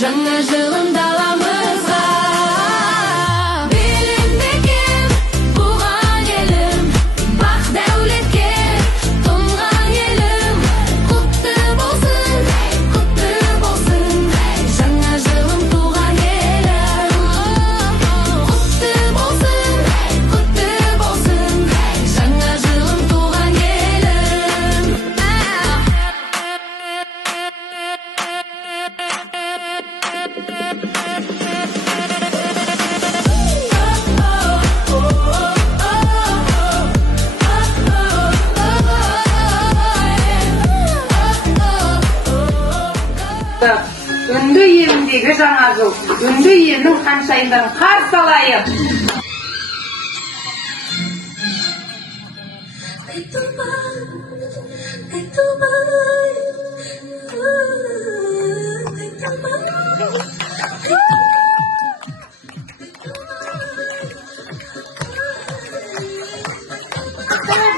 жаңа жылын даламызға. Белімдеген туған елім, бақ дәулетке тұнған елім, құтты болсын, жаңа жылым туған елім. Құтты болсын, жаңа жылым туған елім. Үнді еліндегі жаңа жыл, үнді елінің ханшайымдарын қарсы алайық.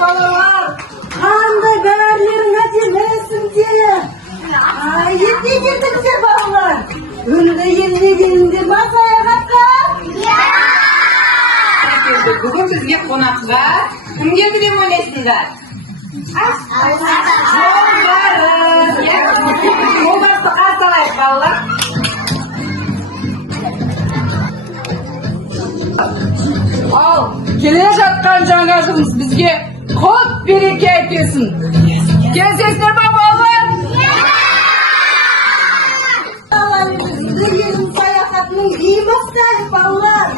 Балалар, қандай бәрілерің әдемісіңдер. Ерте келдіңіздер балалар. Үнді еліне келіңдер ма саяхатқа? Бүгін бізге қонаққа кім келді деп ойлайсыңдар? Жолбарысты қарсы алайық балалар. Ал келе жатқан жаңа жылымыз бізге құт береке әкелсін. Келсеңіздер ме балалар? Үнді елінің саяхатының ең бастайық балалар.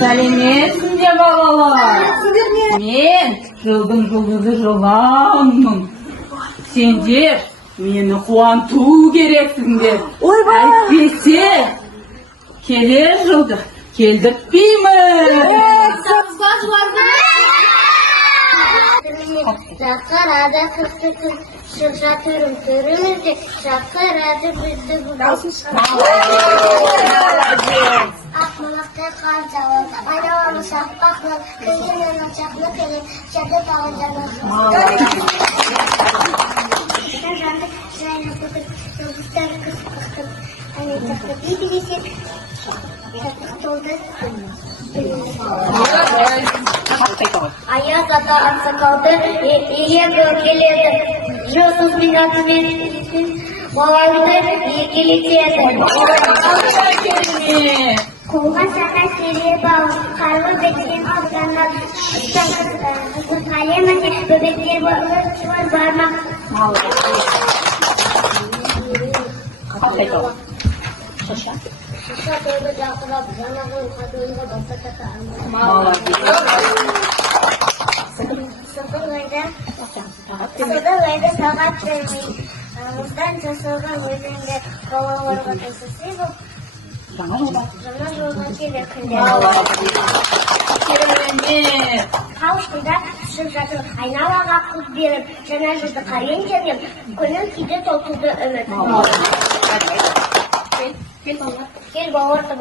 Сәлеметсіңдер балалар. Мен жылдың жұлдызы жыланмын. Сендер мені қуанту керексіңдер. Әйтпесе келер жылды келдіртпеймін. Шақырады қызды күн, шықша түрімізде, шақырады бізді бүгін. Ақмалақты қан жауын, айналамы шақпақлын, күйінен ашақны келіп, жады тауын жанашын. Жанды жайлы бүгін, жұлдыздар күз қықтым, әне тақты дейді десек, тақты толды. Аяз ата ақсақалды егеме келеді, жосыз минатымен балаңды екелетеді. Қолға сақа сере бауыр, қарлы беткен ауданнан ұстан қалеміне бөбектер бар бармақ. Шаша толды жақырап, жанағын қадуынға баса тата Сыдылайды сағат бермей, аңыздан жасалған өлеңді балаларға тасысы бұл. Жаңа жолға келекінде. Қауышқында түсіп жатыр, айналаға құз беріп, жаңа жылды қарен жернеп, көңіл күйді толтырды үміт. Кел бауырды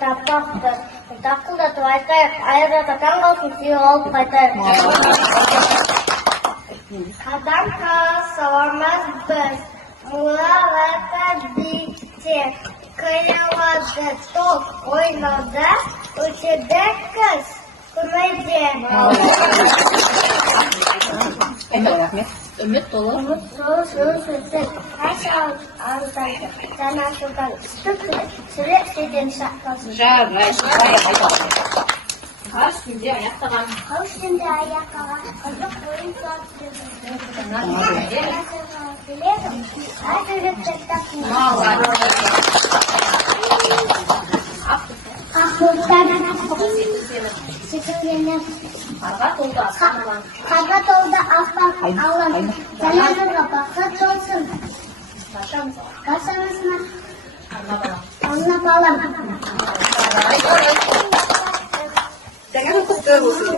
тапты, тақылдатып айтайық, айырда татан қалсын, сүйі алып қайтайық. Kadang savamaz biz, mulavata dikti, kıyavadı top oynadı, uçuda kız, kırmızı. Sözsüz, her şey ağzıydı, sana şuradan sıkı, sürekli şakası. Üstünde ayakkabı. Üstünde ayakkabı, kızı koyun soğuk. Her türlü çektak mı? Kapat oldu aslan Allah'ım. Cenazı bakıt olsun. Kaşanısına. Anla balam. 생일은 꼭 들어보세요.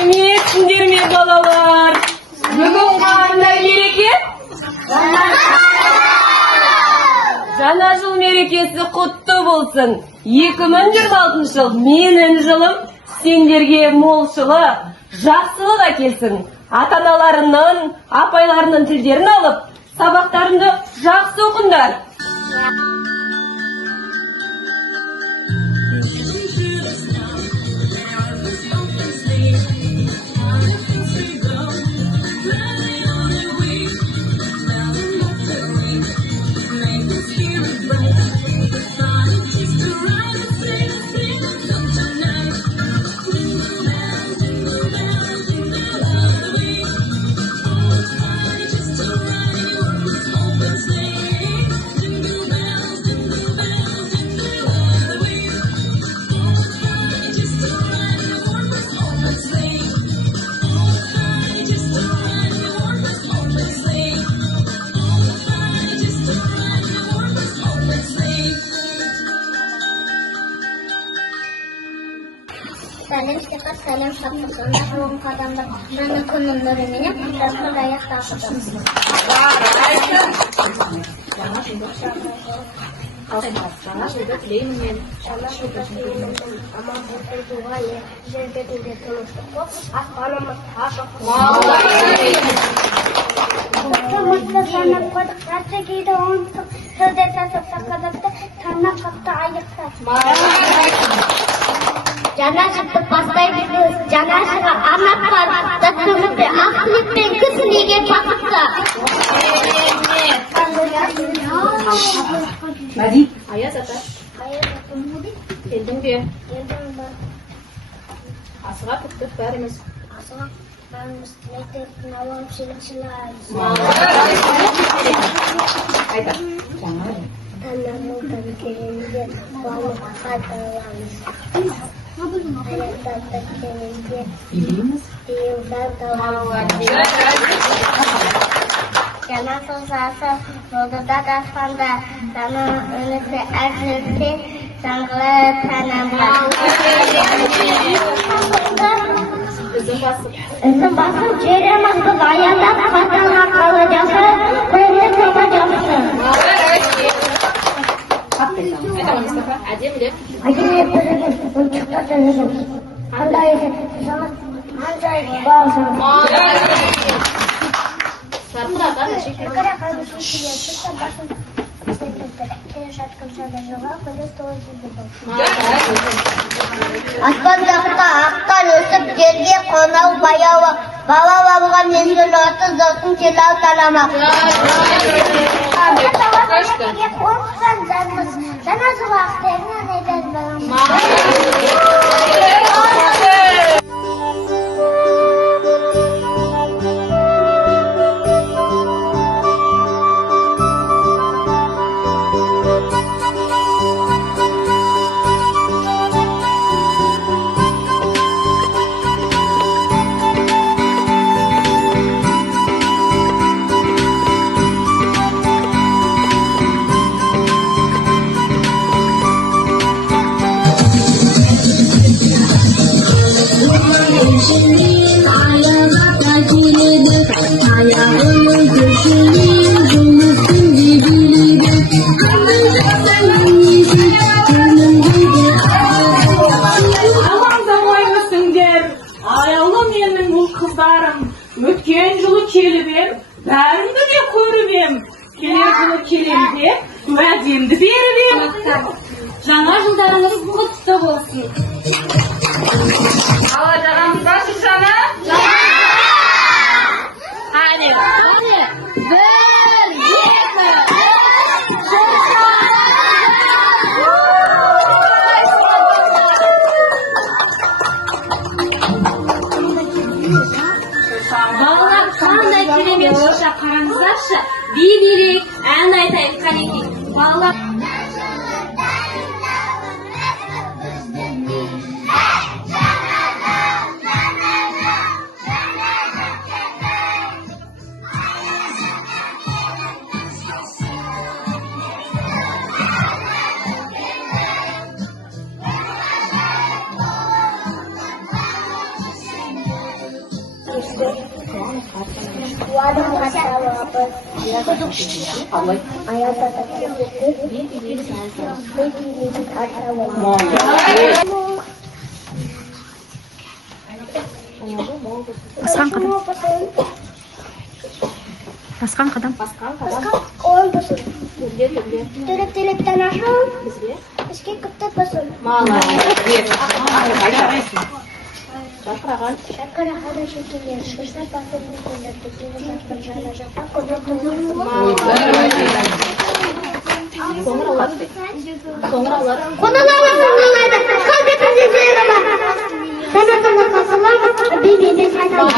Emeğe balalar. Bugün qanday mereke? Жаңа жыл мерекесі құтты болсын. 2026 жыл менің жылым, сендерге молшылы, жақсылық әкелсін. Ата-аналарының, апайларының тілдерін алып, сабақтарыңды жақсы оқыңдар. Salam şeker, salam şapka, sonra ruhum kadamda, bana konum nurumine, rasmı dayak taşıdım. Жаңа жылды тілеймін мен. Sana şurada söyleyeyim, ama burada dua ye, жерде де тыныштық бол, аспанымыз ашық. Тұрмысты санап қойдық, жарты кейді оңтық, сөзде сасып сақадықты, тарнақ қақты айықты. Жаңа жылды бастаймыз, жаңа жылға арнап бар, дәстүрімізде ақ тілек пен күз тілеген бақытты. Мәди, Аяз ата, келдің бе? Елдің бар. Асыға күттік бәріміз. Асыға бәріміз тілектің алуын шелікшілеріміз. Айта. Жаңа жыл. Танамылдан келінге балық қадаламыз. Аяқтарды келінге биылдан таламыз. Жаңа созасы жолдыда аспанда, саны үнісі әзілсе, саңғылы танамға. Ізім басым жеремізді баяндап, қатаңа қаладжасы, көңілі тоға жамысы. Әдемілеп бірігін, ұлтықта төнігін. Қандай еді, заман, қандай бағызын. Шекара қалысын келе, шықта басын істетті. Келе жатқым жада жоға, көзі тоғы жеді бұл. Аспандақта аққан өсіп, жерге қонау баяуы. Бала бабыға мезгіл оты, зосын келау таламақ. Қонқыған жанмыз, жана зуға ақтарынан айтады балам. Өткен жылы келіп ем, бәрімді де көріп ем. Келер жылы келем деп, уәдемді беріп ем. Жаңа жылдарыңыз құтты болсын. Ала жағамыздашы жана? Қане, бір, екі, балалар, қандай керемет шықша қараңыздаршы. Би билейік, ән айтайық қанекей. Балалар. Басқан қадам. Он басын. Төрек-төректен ашын. Іске күптет басын. Шарқыраған шекелер, шыршар басын бүкіндер, түкені жатқын жана жапа, көмек тұлғыр. Қоналары сыңғалайды, қалбетінде зайрама. Санатына қасылар, бейбейді сайталар.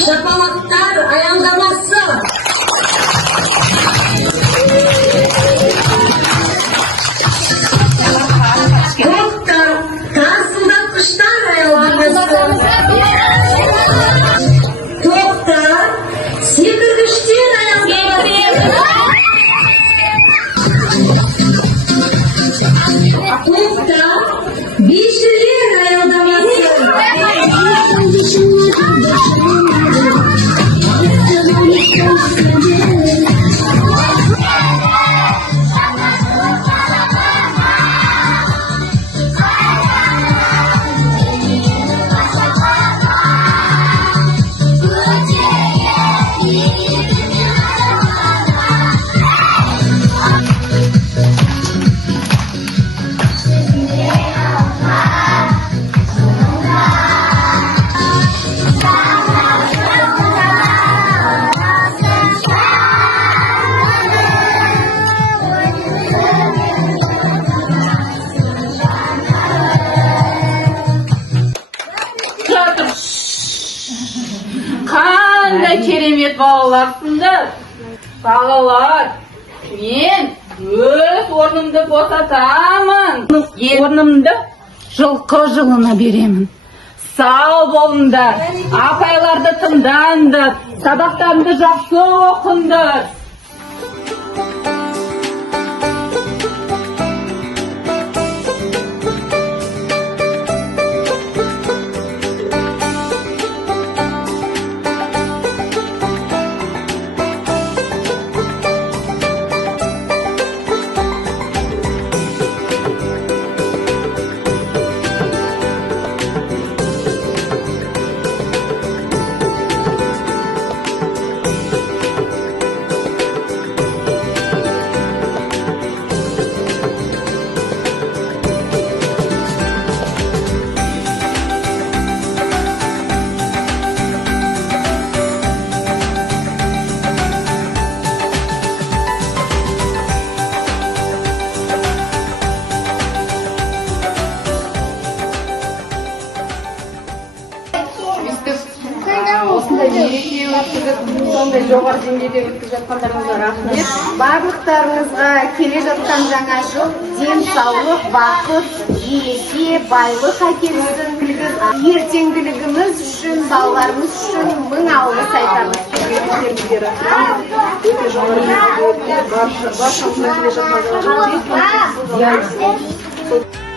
Şapalaklar ayağındaması. балаларсыңдар. Балалар, мен өз орнымды босатамын. Орнымды жылқы жылына беремін. Сау болыңдар, апайларды тыңдаңдар, сабақтарыңды жақсы оқыңдар. Осындай мереке өткізіп, сондай жоғары деңгейде өткізіп жатқандарыңызға рахмет. Барлықтарыңызға келе жатқан жаңа жыл денсаулық, бақыт, береке, байлық әкелсін. Ертеңгілігіміз үшін, балаларымыз үшін мың алғыс айтамыз. Өте жоғары деңгейде өтті. Баршамызға келе жатқан жаңа жыл